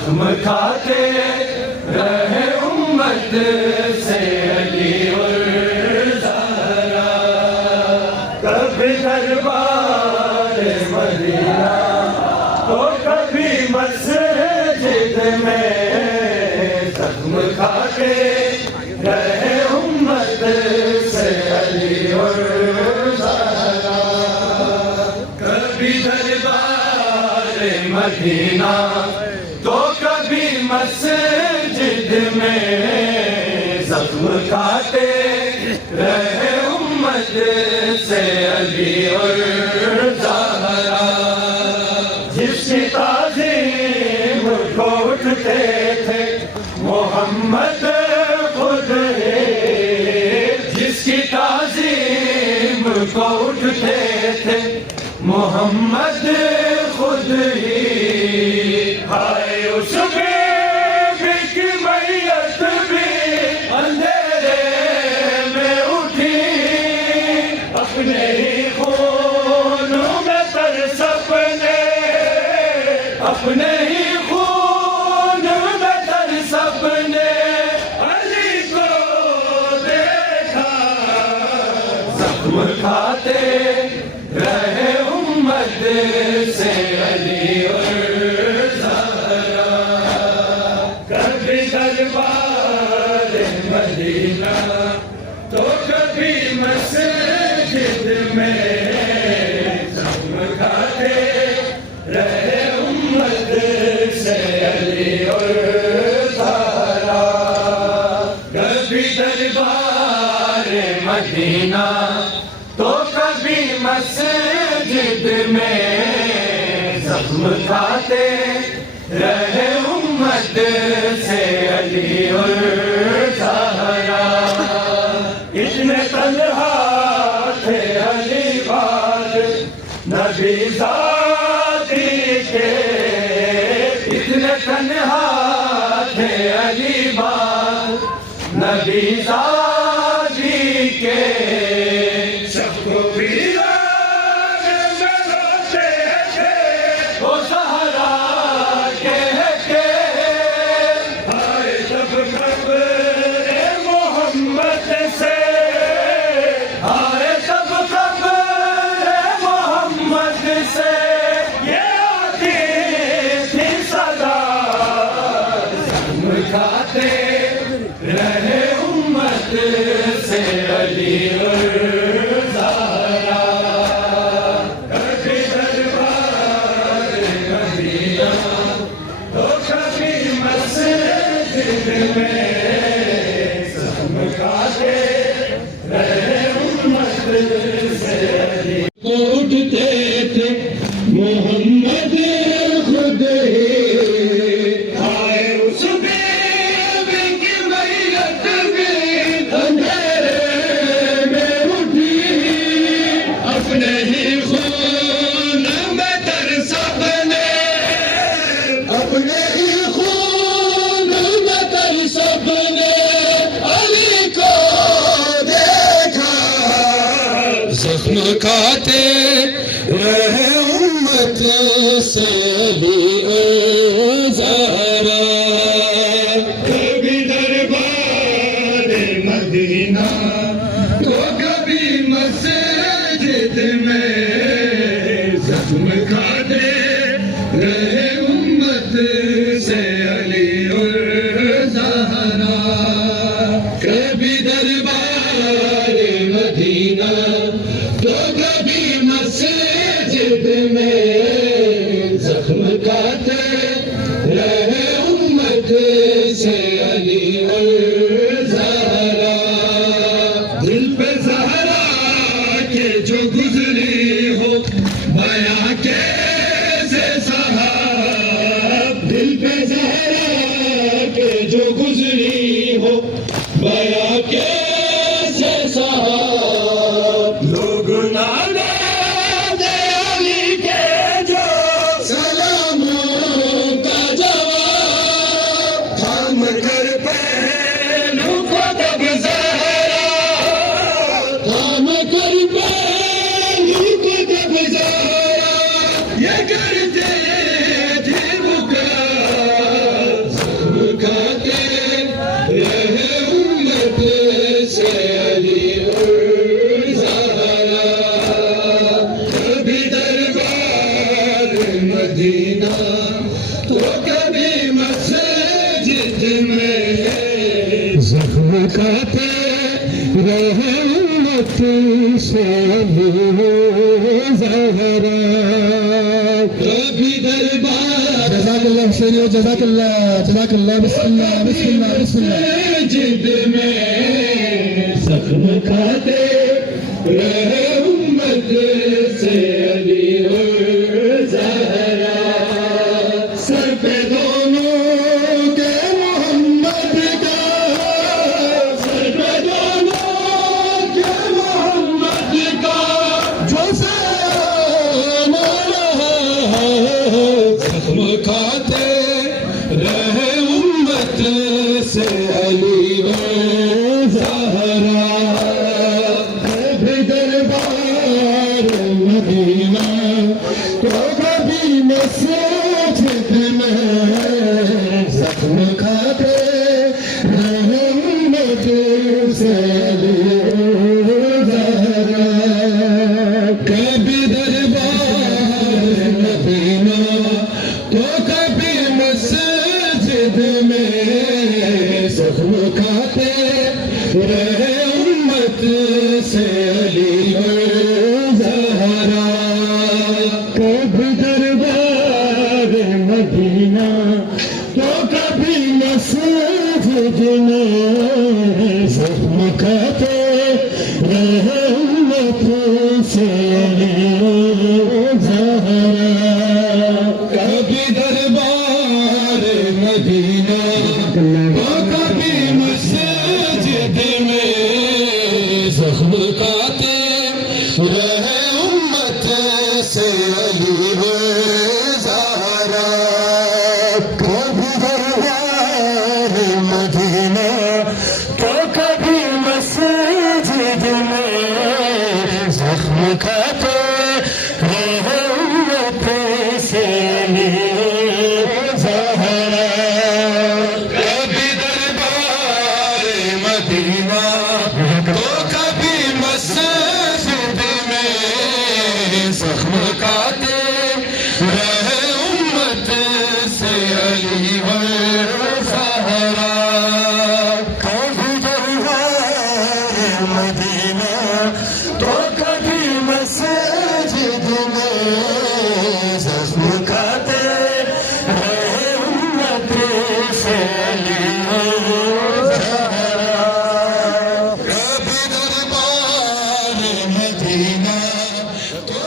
زخم کھاتے رہے امت سے علی اور زہرا، کبھی دربار مدینہ تو کبھی مسجد میں، زخم کھاتے رہے امت سے علی اور زہرا، کبھی دربار مدینہ تو کبھی مسجد میں، زخم کھاتے رہے امت سے علی اور زہرا، جس کی تعظیم کو اٹھتے تھے محمد خود ہی، جس کی تعظیم کو اٹھتے تھے محمد خود ہی، ہائے اس بی کی میت بھی اندھیرے میں اٹھی، اپنے ہی خون میں تر سب نے، اپنے ہی خون میں تر سب نے علی کو دیکھا، زخم کھاتے رہے امت سے علی اور زہرا، کبھی دربار مدینہ تو کبھی مسجد میں، زخم کھاتے رہے امت سے علی اور زہرا، کبھی دربار مدینہ تو کبھی مسجد میں، زخم کھاتے رہے امت سے علی اور زہرا، اتنے تنہا تھے علی باد نبی ذاتی کے، اتنے تنہا تھے علی باد نبی ذاتی کے، سب کو ویران میں روتے تھے وہ زہرا کہہ کے، آئے جب قبر محمد سے، آئے جب قبر محمد سے، یہ آتی تھی صدا، زخم کھاتے رہے امت سے علی اور زہرا، کبھی دربار مدینہ تو کبھی مسجد میں، زخم کھاتے رہے امت سے علی، اٹھتے تھے محمد خود ہی، آئے اس بی کی میت بھی اندھیرے میں اٹھی، اپنے ہی خون میں تر سب نے، اپنے ہی خون میں تر سب نے علی کو دیکھا، زخم کھاتے رہے امت سے علی اور زہرا، کبھی دربار مدینہ تو کبھی مسجد میں، زخم کھاتے رہے امت سے علی اور زہرا، کبھی دربار مدینہ تو کبھی مسجد میں، زخم کھاتے رہے امت سے علی اور زہرا، دل پہ زہرا کے جو گزری ہو بیاں کیسے صاحب، دل پہ زہرا کے جو گزری ہو بیاں کیسے صاحب، لوگ نانے دے علی کے جو سلاموں کا جواب، تھام کر پہلو کو تب زہرا، تھام کر پہلو کو تب زہرا، یہ کرتے تھے پکار مدینہ تو کبھی مسجد میں زخم کھاتے رہے امت سے علی زہرا کبھی دربار جزاک اللہ حسین جزاک اللہ بسم اللہ بسم اللہ بسم اللہ مسجد میں زخم کھاتے رہے امت سے علی زہرا سر پہ دونوں کے محمد کا سر پہ دونوں کے محمد کا جو سامنے رہا زخم کھاتے رہے امت سے علی زہرا کبھی دربار مدینہ تو کبھی مسجد میں زخم کھاتے رہے امت سے علی زہرا کبھی دربار مدینہ تو کبھی مسجد میں زخم کھاتے رہے امت سے علی زہرا کبھی دربار مدینہ تو کبھی مسجد میں زخم کھاتے رہے امت سے علی زہرا کبھی دربار مدینہ تو کبھی مسجد میں زخم کھاتے رہے امت سے علی زہرا کبھی دربار مدینہ تو کبھی مسجد میں زخم کھاتے رہے امت سے علی زہرا کبھی دربار مدینہ تو کبھی مسجد میں زخم کھاتے رہے امت سے علی زہرا کبھی دربار مدینہ تو کبھی مسجد میں زخم کھاتے رہے امت سے علی زہرا کبھی دربار مدینہ تو